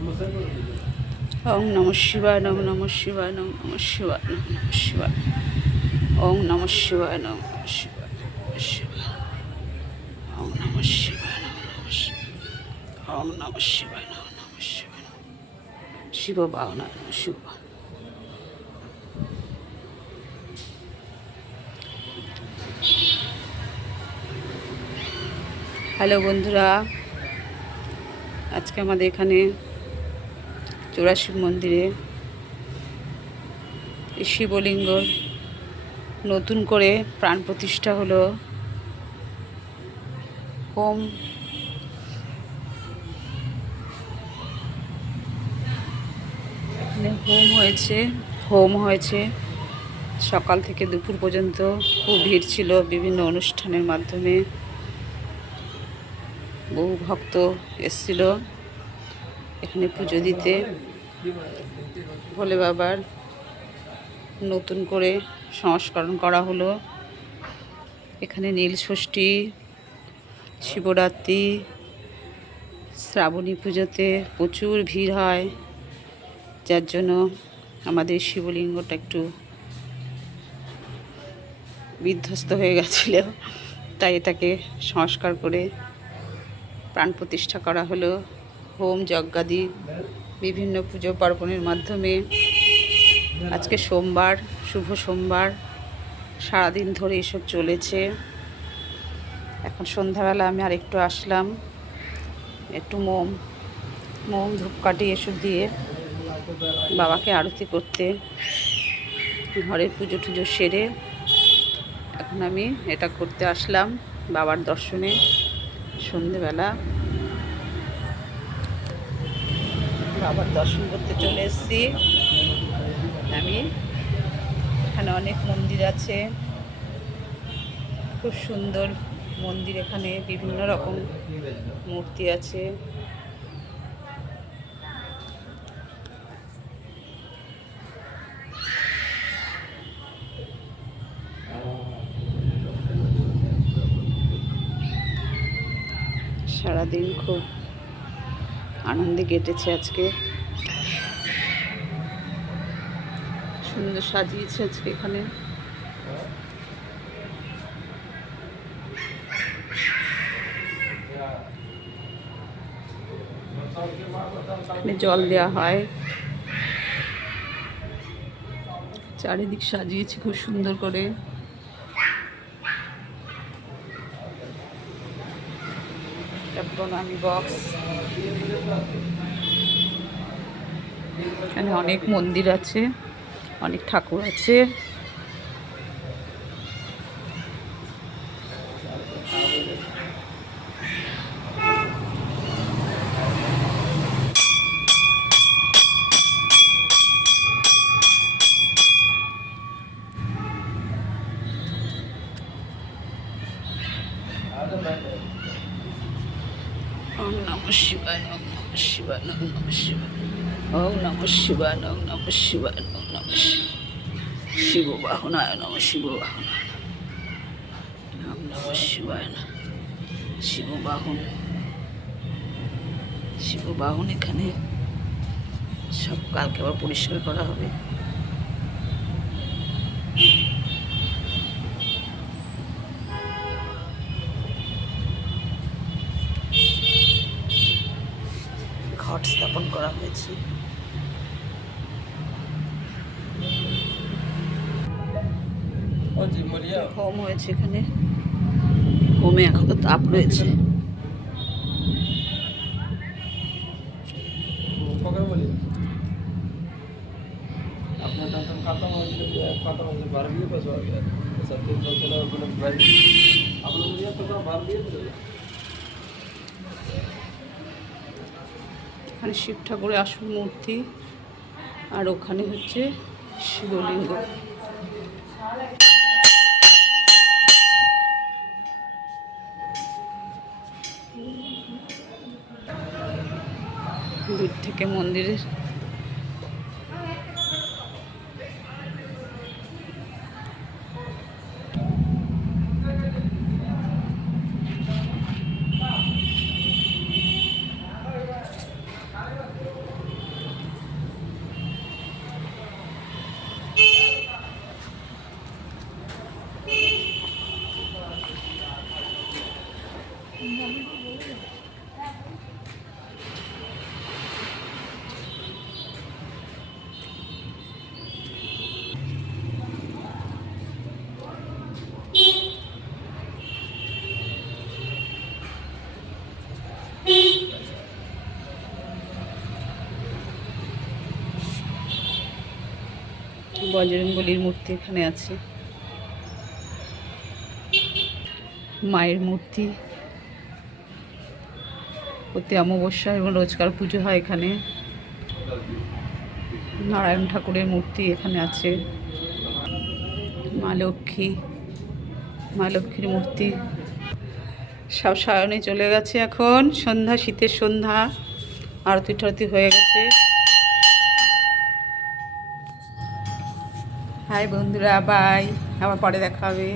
ওম নমঃ শিবায়, নম নমঃ শিবায়, নম নমঃ শিবায়, নম নমঃ শিবায়। ওম নমঃ শিবায়, নম নমঃ শিবায়, নমঃ শিবায়। ওম নমঃ শিবায়, নম নমঃ শিবায়। ওম নমঃ শিবায়, নম নমঃ শিবায়। শিব বাহনায় নমঃ শিব। হ্যালো বন্ধুরা, আজকে আমাদের এখানে চোরাশিব মন্দিরে এই শিবলিঙ্গ নতুন করে প্রাণ প্রতিষ্ঠা হলো। হোম এখানে হোম হয়েছে সকাল থেকে দুপুর পর্যন্ত। খুব ভিড় ছিল, বিভিন্ন অনুষ্ঠানের মাধ্যমে বহু ভক্ত এসেছিল এখানে পুজো দিতে। ভোলে বাবার নতুন করে সংস্করণ করা হলো। এখানে নীল ষষ্ঠী, শিবরাত্রি, শ্রাবণী পুজোতে প্রচুর ভিড় হয়, যার জন্য আমাদের শিবলিঙ্গটা একটু বিধ্বস্ত হয়ে গেছিল। তাই এটাকে সংস্কার করে প্রাণ প্রতিষ্ঠা করা হলো। হোম যজ্ঞাদি বিভিন্ন পুজো পার্বণের মাধ্যমে। আজকে সোমবার, শুভ সোমবার, সারাদিন ধরে এসব চলেছে। এখন সন্ধ্যাবেলা আমি আরেকটু আসলাম, একটু মোম ধূপকাঠি এসব দিয়ে বাবাকে আরতি করতে। ঘরের পুজো টুজো সেরে এখন আমি এটা করতে আসলাম, বাবার দর্শনে। সন্ধেবেলা বাবার দর্শন করতে চলে এসেছি আমি। এখানে অনেক মন্দির আছে, খুব সুন্দর মন্দির। এখানে বিভিন্ন রকম মূর্তি আছে। সারাদিন খুব আনন্দে কেটেছে আজকে। সুন্দর সাজিয়েছে আজকে এখানে। এখানে জল দেওয়া হয়। চারিদিক সাজিয়েছে খুব সুন্দর করে। প্রণামী বক্স। এখানে অনেক মন্দির আছে, অনেক ঠাকুর আছে। ওম নমঃ শিবায়, ওম নমঃ শিবায়, ওম নমঃ শিবায়। ওম নমঃ শিবায়, ওম নমঃ শিবায়, ওম নমঃ শিবায়। শিব বাহনায় নম শিব বাহনায়। ওম নমঃ শিবায়। শিব বাহন এখানে সব কালকে আবার পরিষ্কার করা হবে। ঘট স্থাপন করা হয়েছে। হোম হয়েছে এখানে। হোমে এখনো তাপ রয়েছে। এখানে শিব ঠাকুরের আসল মূর্তি, আর ওখানে হচ্ছে শিবলিঙ্গ। দূর থেকে মন্দিরের বজরংবলীর মূর্তি এখানে আছে, মায়ের মূর্তি। প্রতি অমাবস্যা এবং রোজকার পুজো হয় এখানে। নারায়ণ ঠাকুরের মূর্তি এখানে আছে, মা লক্ষ্মী, মা লক্ষ্মীর মূর্তি। সব সায়নে চলে গেছে, এখন সন্ধ্যা, শীতের সন্ধ্যা, আরতি টারতি হয়ে গেছে। হাই বন্ধুরা, বাই, আবার পরে দেখা হবে।